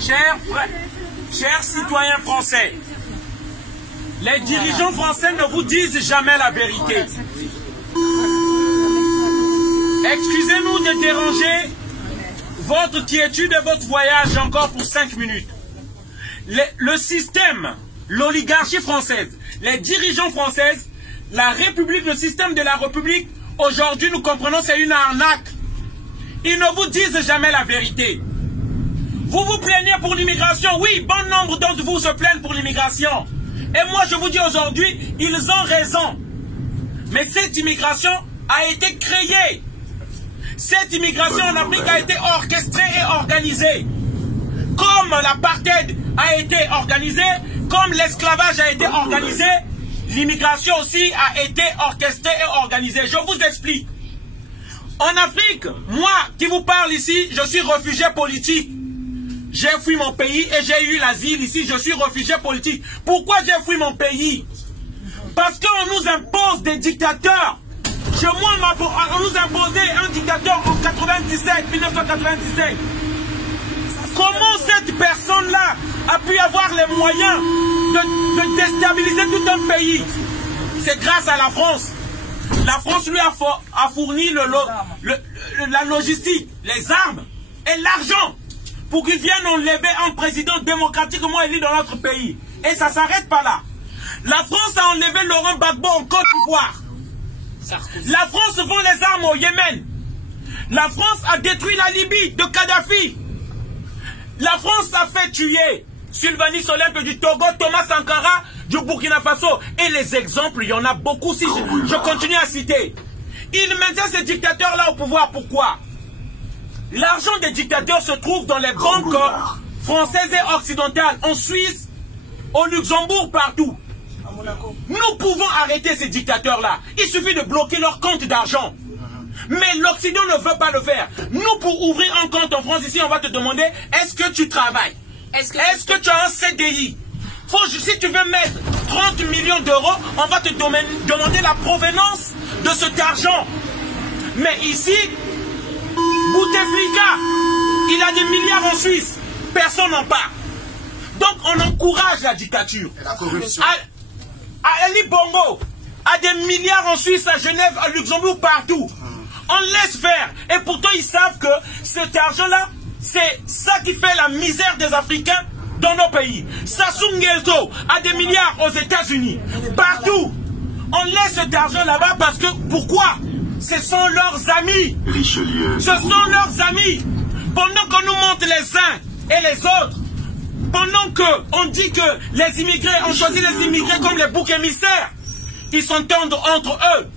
Chers citoyens français, les dirigeants français ne vous disent jamais la vérité. Excusez-nous de déranger votre quiétude et votre voyage encore pour 5 minutes. Le système, l'oligarchie française, les dirigeants français, la République, le système de la République, aujourd'hui nous comprenons c'est une arnaque. Ils ne vous disent jamais la vérité. Vous vous plaignez pour l'immigration, oui, bon nombre d'entre vous se plaignent pour l'immigration. Et moi je vous dis aujourd'hui, ils ont raison. Mais cette immigration a été créée. Cette immigration en Afrique a été orchestrée et organisée. Comme l'apartheid a été organisé, comme l'esclavage a été organisé, l'immigration aussi a été orchestrée et organisée. Je vous explique. En Afrique, moi qui vous parle ici, je suis réfugié politique. J'ai fui mon pays et j'ai eu l'asile ici, je suis réfugié politique. Pourquoi j'ai fui mon pays? Parce qu'on nous impose des dictateurs. Chez moi, on nous imposait un dictateur en 1997. Comment cette personne-là a pu avoir les moyens de déstabiliser tout un pays? C'est grâce à la France. La France lui a fourni la logistique, les armes et l'argent pour qu'il vienne enlever un président démocratiquement élu dans notre pays. Et ça ne s'arrête pas là. La France a enlevé Laurent Gbagbo en Côte d'Ivoire. La France vend les armes au Yémen. La France a détruit la Libye de Kadhafi. La France a fait tuer Sylvanie Solène du Togo, Thomas Sankara du Burkina Faso. Et les exemples, il y en a beaucoup si je continue à citer. Ils maintiennent ces dictateurs-là au pouvoir. Pourquoi? L'argent des dictateurs se trouve dans les banques françaises et occidentales, en Suisse, au Luxembourg, partout. Nous pouvons arrêter ces dictateurs-là. Il suffit de bloquer leur compte d'argent. Mais l'Occident ne veut pas le faire. Nous, pour ouvrir un compte en France, ici, on va te demander, est-ce que tu travailles? Est-ce que tu as un CDI? Si tu veux mettre 30 millions d'euros, on va te demander la provenance de cet argent. Mais ici, Bouteflika, il a des milliards en Suisse. Personne n'en parle. Donc, on encourage la dictature. Et la corruption. Ali Bongo a des milliards en Suisse, à Genève, à Luxembourg, partout. On laisse faire. Et pourtant, ils savent que cet argent-là, c'est ça qui fait la misère des Africains dans nos pays. Sassou Nguesso a des milliards aux États-Unis. Partout. On laisse cet argent là-bas parce que, pourquoi? Ce sont leurs amis. Richelieu. Ce sont leurs amis. Pendant qu'on nous montre les uns et les autres, pendant qu'on dit que les immigrés, on choisit les immigrés comme les boucs émissaires, ils s'entendent entre eux.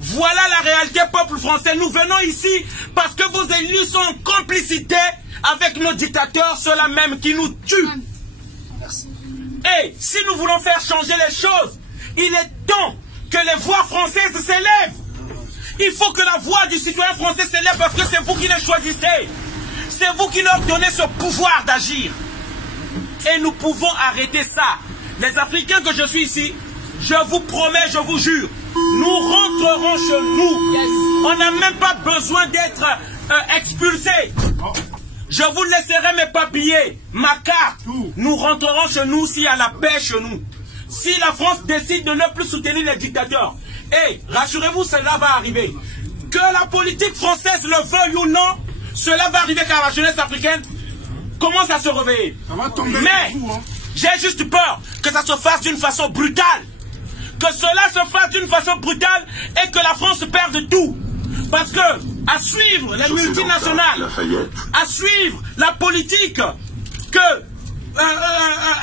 Voilà la réalité, peuple français. Nous venons ici parce que vos élus sont en complicité avec nos dictateurs, ceux-là même qui nous tuent. Et si nous voulons faire changer les choses, il est temps que les voix françaises s'élèvent. Il faut que la voix du citoyen français s'élève parce que c'est vous qui les choisissez. C'est vous qui leur donnez ce pouvoir d'agir. Et nous pouvons arrêter ça. Les Africains que je suis ici, je vous promets, je vous jure, nous rentrerons chez nous. Yes. On n'a même pas besoin d'être expulsés. Je vous laisserai mes papiers, ma carte. Nous rentrerons chez nous s'il y a la paix chez nous. Si la France décide de ne plus soutenir les dictateurs, et rassurez-vous, cela va arriver. Que la politique française le veuille ou non, cela va arriver car la jeunesse africaine commence à se réveiller. Mais j'ai juste peur que ça se fasse d'une façon brutale. Que cela se fasse d'une façon brutale et que la France perde tout. Parce que, à suivre les multinationales, à suivre la politique que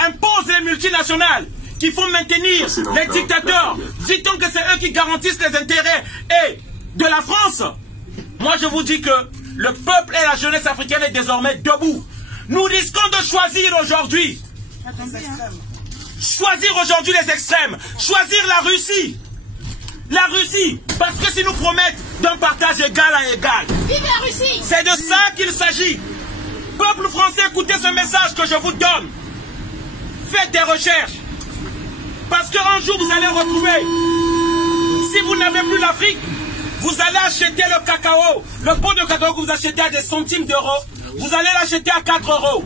imposent les multinationales, qui font maintenir les dictateurs, dit-on que c'est eux qui garantissent les intérêts et de la France. Moi je vous dis que le peuple et la jeunesse africaine est désormais debout. Nous risquons de choisir aujourd'hui. Choisir aujourd'hui les extrêmes. Choisir la Russie. La Russie. Parce que si nous promettent d'un partage égal à égal. Vive la Russie. C'est de ça qu'il s'agit. Peuple français, écoutez ce message que je vous donne. Faites des recherches. Parce qu'un jour vous allez retrouver. Si vous n'avez plus l'Afrique, vous allez acheter le cacao. Le pot de cacao que vous achetez à des centimes d'euros, vous allez l'acheter à 4 euros.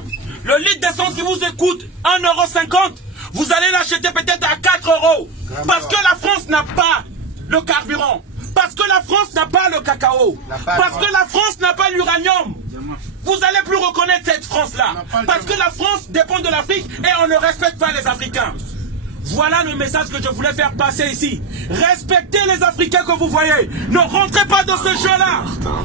Le litre d'essence qui vous coûte 1,50 €, vous allez l'acheter peut-être à 4 €. Parce que la France n'a pas le carburant. Parce que la France n'a pas le cacao. Parce que la France n'a pas l'uranium. Vous n'allez plus reconnaître cette France-là. Parce que la France dépend de l'Afrique et on ne respecte pas les Africains. Voilà le message que je voulais faire passer ici. Respectez les Africains que vous voyez. Ne rentrez pas dans ce jeu-là.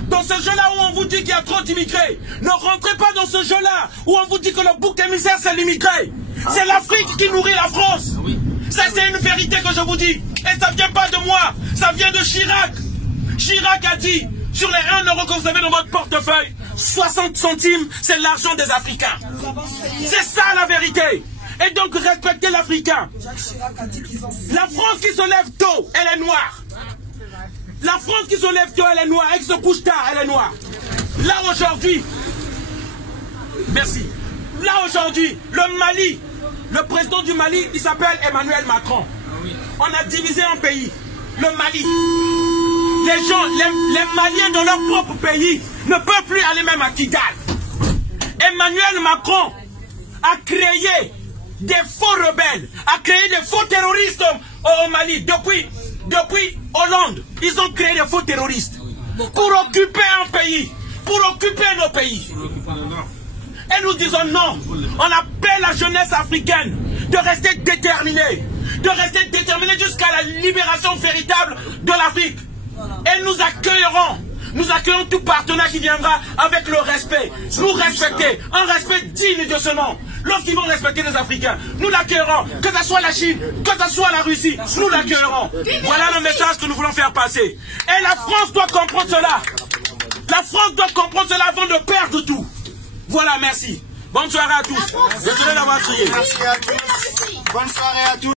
Dans ce jeu-là où on vous dit qu'il y a trop d'immigrés. Ne rentrez pas dans ce jeu-là où on vous dit que le bouc émissaire c'est l'immigré. C'est l'Afrique qui nourrit la France. Ça c'est une vérité que je vous dis. Et ça ne vient pas de moi. Ça vient de Chirac. Chirac a dit, sur les 1 € que vous avez dans votre portefeuille, 60 centimes, c'est l'argent des Africains. C'est ça la vérité. Et donc respectez l'Africain. La France qui se lève tôt, elle est noire. La France qui se lève tôt, elle est noire. Elle se couche tard, elle est noire. Là aujourd'hui, merci. Là aujourd'hui, le Mali, le président du Mali, il s'appelle Emmanuel Macron. On a divisé un pays, le Mali. Les gens, les Maliens dans leur propre pays ne peuvent plus aller même à Kidal. Emmanuel Macron a créé des faux rebelles, a créé des faux terroristes au Mali. Depuis Hollande, ils ont créé des faux terroristes pour occuper un pays, pour occuper nos pays. Et nous disons non. On appelle la jeunesse africaine de rester déterminée, jusqu'à la libération véritable de l'Afrique. Et nous accueillons tout partenaire qui viendra avec le respect. Nous respecter, un respect digne de ce nom. Lorsqu'ils vont respecter les Africains, nous l'accueillerons. Que ce soit la Chine, que ce soit la Russie, nous l'accueillerons. Voilà le message que nous voulons faire passer. Et la France doit comprendre cela. La France doit comprendre cela avant de perdre tout. Voilà, merci. Bonne soirée à tous. Désolé d'avoir crié. Merci à tous. Bonne soirée à tous.